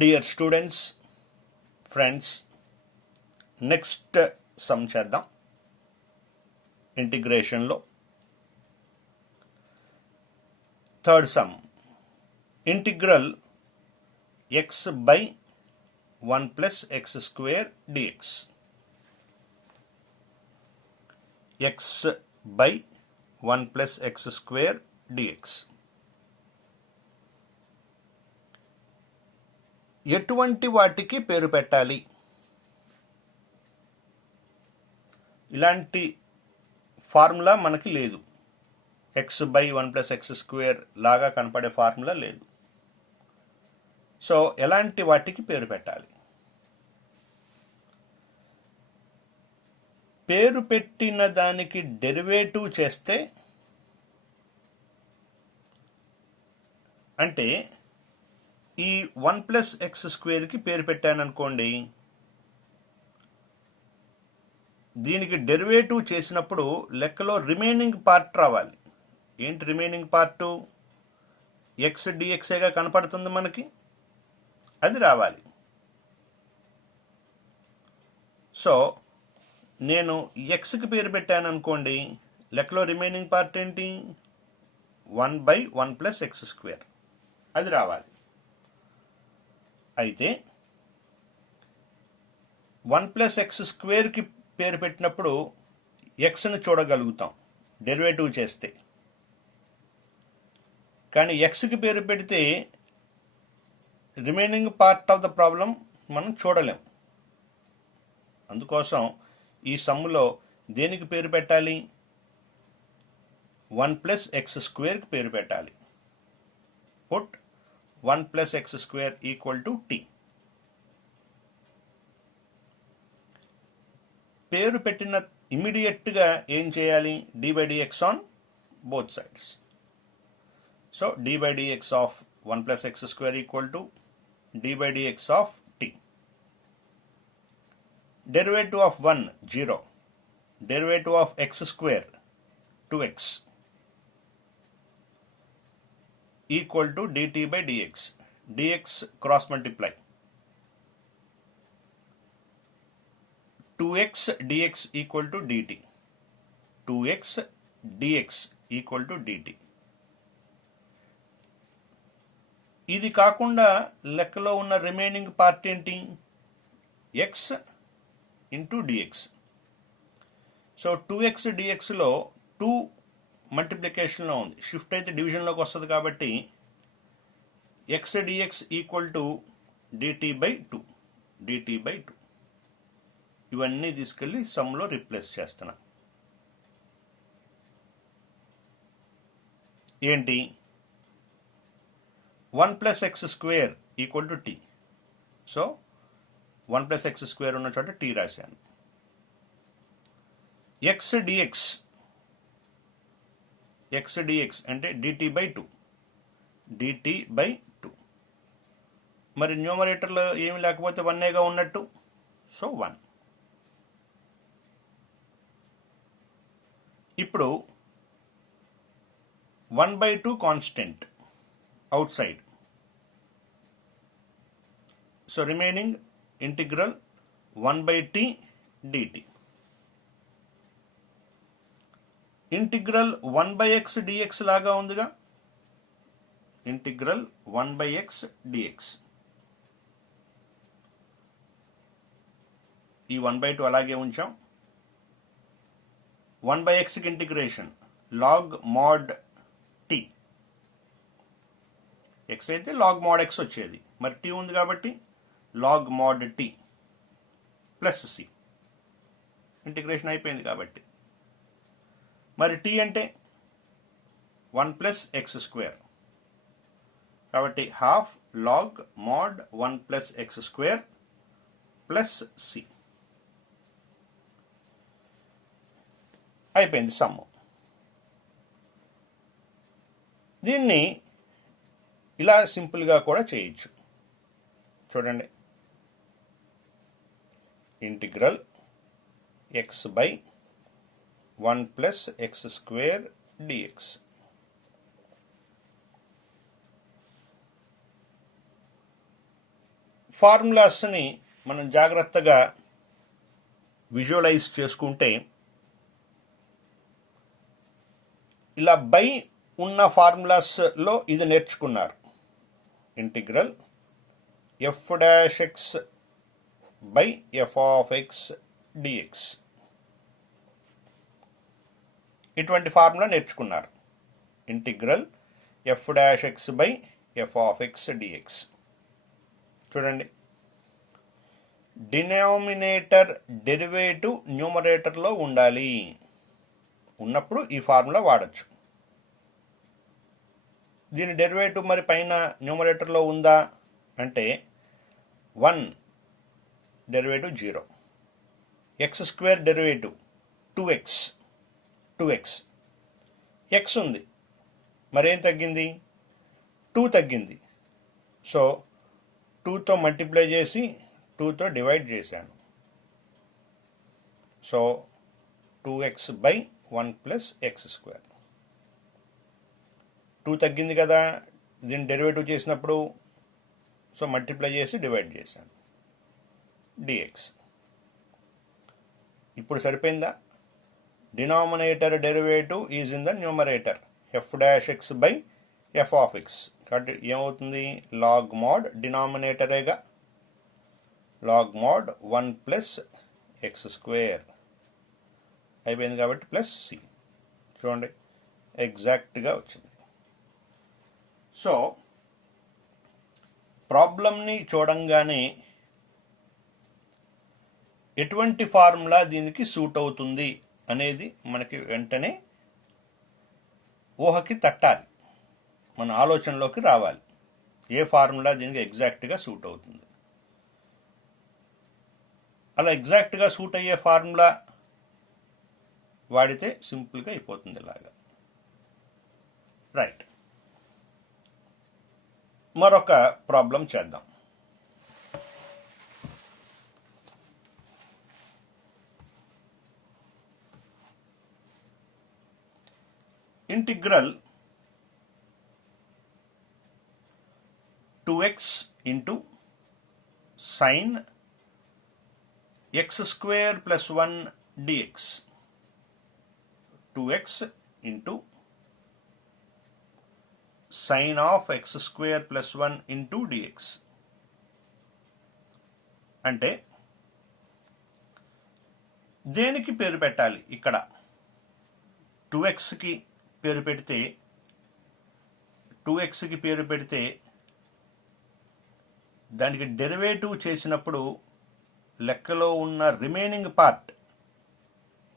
Dear students, friends, next sum చేద్దాం ఇంటిగ్రేషన్లో third sum integral x by 1 plus x square dx. x by 1 plus x square dx. ఎటువంటి వాటికి పేరు పెట్టాలి? ఇలాంటి ఫార్ములా మనకి లేదు. x by 1 plus x square లాగా కనపడే ఫార్ములా లేదు. సో ఎలాంటి వాటికి పేరు పెట్టాలి? పేరు పెట్టిన దానికి డెరివేటివ్ చేస్తే, అంటే ఈ 1 ప్లస్ ఎక్స్ స్క్వేర్కి పేరు పెట్టాను అనుకోండి, దీనికి డెరివేటివ్ చేసినప్పుడు లెక్కలో రిమైనింగ్ పార్ట్ రావాలి. ఏంటి రిమైనింగ్ పార్టు? ఎక్స్ డిఎక్సేగా కనపడుతుంది మనకి, అది రావాలి. సో నేను ఎక్స్కి పేరు పెట్టాను అనుకోండి, లెక్కలో రిమైనింగ్ పార్ట్ ఏంటి? 1 by 1 plus x square, అది రావాలి. అయితే 1 plus x squareకి పేరు పెట్టినప్పుడు ఎక్స్ని చూడగలుగుతాం డెరివేటివ్ చేస్తే, కానీ ఎక్స్కి పేరు పెడితే remaining part of the problem మనం చూడలేం. అందుకోసం ఈ సమ్ములో దేనికి పేరు పెట్టాలి? 1 plus x squareకి పేరు పెట్టాలి. Put 1 plus x square equal to t. పేరు పెట్టిన ఇమీడియట్గా ఏం చేయాలి? d by dx on both sides. So d by dx of 1 plus x square equal to d by dx of t. Derivative of 1, 0. Derivative of x square, 2x. Equal to dt by dx. dx cross multiply. 2x dx equal to dt. 2x dx equal to dt. ఇది కాకుండా లెక్కలో ఉన్న remaining part ఏంటి? x into dx. So 2x dxలో 2 మల్టిప్లికేషన్లో ఉంది, shift అయితే డివిజన్లోకి వస్తుంది కాబట్టి x dx equal to dt by 2. dt by 2 ఇవన్నీ తీసుకెళ్ళి సమ్లో రీప్లేస్ చేస్తున్నా. ఏంటి? 1 plus x square equal to t. So 1 plus x square ఉన్న చోట t రాశాను. x dx అంటే dt by 2. dt by 2. మరి న్యూమరేటర్లో ఏమి లేకపోతే 1గా ఉన్నట్టు, సో 1. ఇప్పుడు 1 by 2 constant out side. So remaining integral 1 by t dt. Integral 1 by x dx లాగా ఉందిగా, ఇంటిగ్రల్ 1 by x dx. ఈ 1 by 2 అలాగే ఉంచాం. 1 by xకి integration log mod t. x అయితే log mod x వచ్చేది, మరి t ఉంది కాబట్టి log mod t plus c. Integration అయిపోయింది కాబట్టి. మరి t అంటే 1 plus x square కాబట్టి half log mod 1 plus x square plus c. అయిపోయింది సమ్ము. దీన్ని ఇలా సింపుల్గా కూడా చేయొచ్చు. చూడండి, integral x by 1 plus x square dx. ఫార్ములాస్ని మనం జాగ్రత్తగా విజువలైజ్ చేసుకుంటే ఇలా బై ఉన్న ఫార్ములాస్లో ఇది నేర్చుకున్నారు. Integral f dash x by f of x dx, ఇటువంటి ఫార్ములా నేర్చుకున్నారు. Integral f dash x by f of x dx. చూడండి, డినామినేటర్ డెరివేటివ్ న్యూమరేటర్లో ఉండాలి. ఉన్నప్పుడు ఈ ఫార్ములా వాడచ్చు. దీని డెరివేటివ్ మరి పైన న్యూమరేటర్లో ఉందా అంటే 1 derivative 0, X square derivative 2x X ఉంది, మరేం తగ్గింది? 2 తగ్గింది. సో 2తో మల్టిప్లై చేసి 2తో డివైడ్ చేశాను. So 2x by 1 plus x square. 2 తగ్గింది కదా, దీన్ని డెరివేటివ్ చేసినప్పుడు. సో మల్టిప్లై చేసి డివైడ్ చేశాను, డిఎక్స్. ఇప్పుడు సరిపోయిందా? Denominator derivative is in the numerator, f dash x by f of x. కాబట్టి ఏమవుతుంది? లాగ్ మోడ్ డినామినేటరేగా, log mod 1 plus x square అయిపోయింది కాబట్టి ప్లస్ సి. చూడండి, ఎగ్జాక్ట్గా వచ్చింది. సో ప్రాబ్లమ్ని చూడంగానే ఎటువంటి ఫార్ములా దీనికి సూట్ అవుతుంది అనేది మనకి వెంటనే ఊహకి తట్టాలి, మన ఆలోచనలోకి రావాలి. ఏ ఫార్ములా దీనికి ఎగ్జాక్ట్గా సూట్ అవుతుంది. అలా ఎగ్జాక్ట్గా సూట్ అయ్యే ఫార్ములా వాడితే సింపుల్గా అయిపోతుంది ఇలాగా. రైట్, మరొక ప్రాబ్లం చేద్దాం. Integral 2x into sine x square plus 1 dx. 2x into sine of x square plus 1 into dx. అంటే దేనికి పేరు పెట్టాలి? ఇక్కడ 2xకి పేరు పెడితే 2xకి పేరు పెడితే దానికి డెరివేటివ్ చేసినప్పుడు లెక్కలో ఉన్న రిమైనింగ్ పార్ట్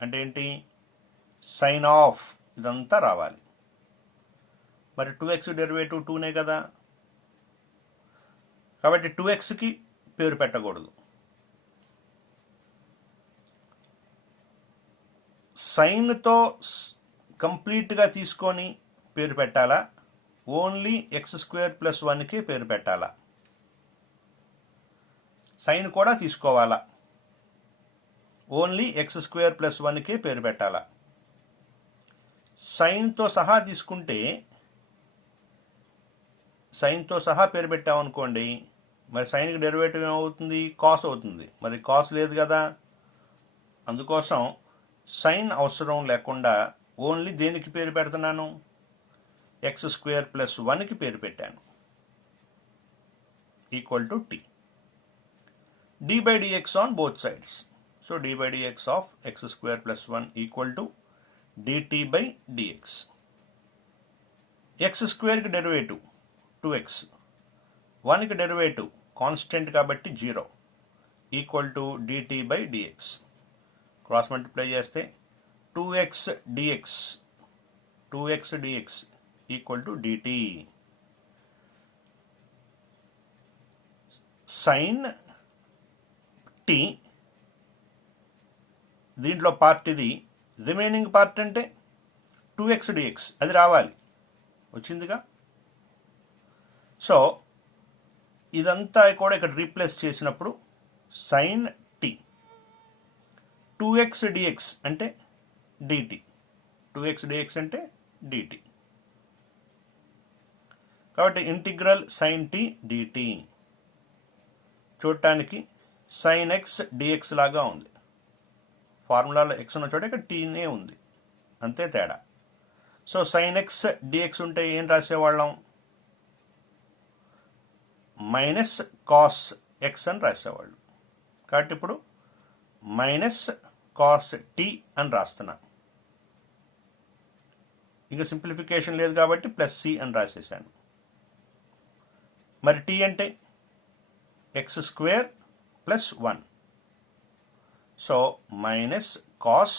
అంటే ఏంటి? సైన్ ఆఫ్ ఇదంతా రావాలి. మరి 2x డెరివేటివ్ 2నే కదా, కాబట్టి 2xకి పేరు పెట్టకూడదు. సైన్తో కంప్లీట్గా తీసుకొని పేరు పెట్టాలా, ఓన్లీ ఎక్స్ స్క్వేర్ ప్లస్ 1కి పేరు పెట్టాలా? సైన్ కూడా తీసుకోవాలా, ఓన్లీ ఎక్స్ స్క్వేర్ ప్లస్ 1కి పేరు పెట్టాలా? సైన్తో సహా తీసుకుంటే, సైన్తో సహా పేరు పెట్టామనుకోండి, మరి సైన్కి డెరివేటివ్ ఏమవుతుంది? కాస్ అవుతుంది. మరి కాస్ లేదు కదా, అందుకోసం సైన్ అవసరం లేకుండా ఓన్లీ దేనికి పేరు పెడుతున్నాను? ఎక్స్ స్క్వేర్ ప్లస్ 1కి పేరు పెట్టాను. Equal to T. dy by dx on both sides. So dy by dx of x square plus 1 equal to dt by dx. x square की डेरिवेटिव 2x, 1 की डेरिवेटिव कांस्टेंट కాబట్టి 0 equal to dt by dx. Cross multiply చేస్తే 2x dx equal to dt. Sine T, దీంట్లో part ఇది, remaining part అంటే 2x dx, అది రావాలి. వచ్చిందిగా. సో ఇదంతా కూడా ఇక్కడ రీప్లేస్ చేసినప్పుడు సైన్ టీ 2x dx అంటే dt, 2x dx అంటే dt. కాబట్టి ఇంటిగ్రల్ సైన్ టీ dt. చూడటానికి సైన్ ఎక్స్ డిఎక్స్ లాగా ఉంది. ఫార్ములాలో ఎక్స్ ఉన్న చోట ఇక్కడ టీనే ఉంది, అంతే తేడా. సో సైన్ ఎక్స్ డిఎక్స్ ఉంటే ఏం రాసేవాళ్ళం? మైనస్ కాస్ ఎక్స్ అని రాసేవాళ్ళు. కాబట్టి ఇప్పుడు మైనస్ కాస్ టీ అని రాస్తున్నా. ఇంకా సింప్లిఫికేషన్ లేదు కాబట్టి ప్లస్ సి అని రాసేసాను. మరి టీ అంటే x square plus 1. So minus cos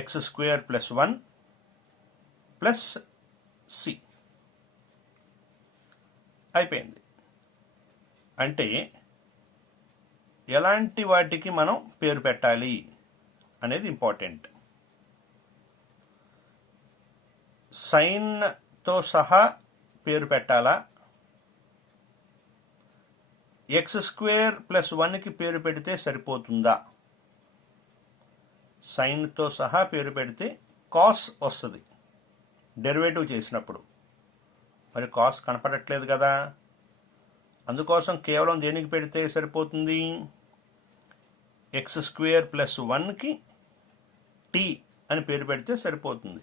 x square plus 1 plus C అయిపోయింది. అంటే ఎలాంటి వాటికి మనం పేరు పెట్టాలి అనేది ఇంపార్టెంట్. సైన్తో సహా పేరు పెట్టాలా, ఎక్స్ స్క్వేర్ ప్లస్ 1కి పేరు పెడితే సరిపోతుందా? సైన్తో సహా పేరు పెడితే కాస్ వస్తుంది డెరివేటివ్ చేసినప్పుడు. మరి కాస్ కనపడట్లేదు కదా, అందుకోసం కేవలం దేనికి పెడితే సరిపోతుంది? ఎక్స్ స్క్వేర్ ప్లస్ 1కి టీ అని పేరు పెడితే సరిపోతుంది.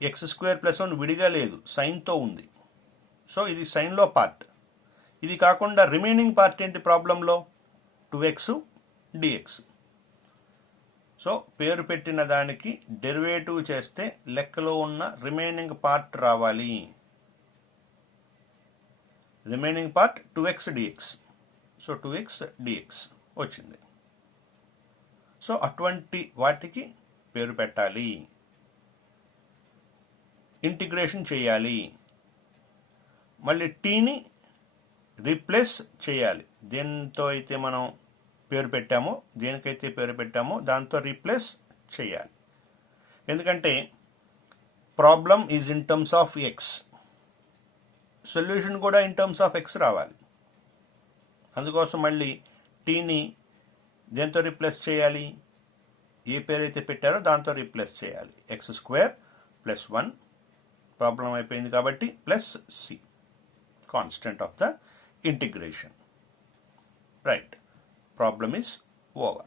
ఎక్స్ స్క్వేర్ ప్లస్ 1 విడిగా లేదు, సైన్తో ఉంది. సో ఇది సైన్లో పార్ట్. ఇది కాకుండా రిమైనింగ్ పార్ట్ ఏంటి ప్రాబ్లంలో? 2x dx. సో పేరు పెట్టిన దానికి డెరివేటివ్ చేస్తే లెక్కలో ఉన్న రిమైనింగ్ పార్ట్ రావాలి. Remaining part 2x dx. So 2x dx వచ్చింది. సో అటువంటి వాటికి పేరు పెట్టాలి, ఇంటిగ్రేషన్ చేయాలి. మళ్ళీ టీని రీప్లేస్ చేయాలి. దేనితో అయితే మనం పేరు పెట్టామో, దేనికైతే పేరు పెట్టామో దాంతో రీప్లేస్ చేయాలి. ఎందుకంటే problem is in terms of X, solution కూడా ఇన్ టర్మ్స్ ఆఫ్ ఎక్స్ రావాలి. అందుకోసం మళ్ళీ టీని దేంతో రీప్లేస్ చేయాలి? ఏ పేరు అయితే పెట్టారో దాంతో రీప్లేస్ చేయాలి. ఎక్స్ స్క్వేర్ ప్లస్ 1 ప్రాబ్లం అయిపోయింది కాబట్టి plus C, constant of the integration. Right, problem is over.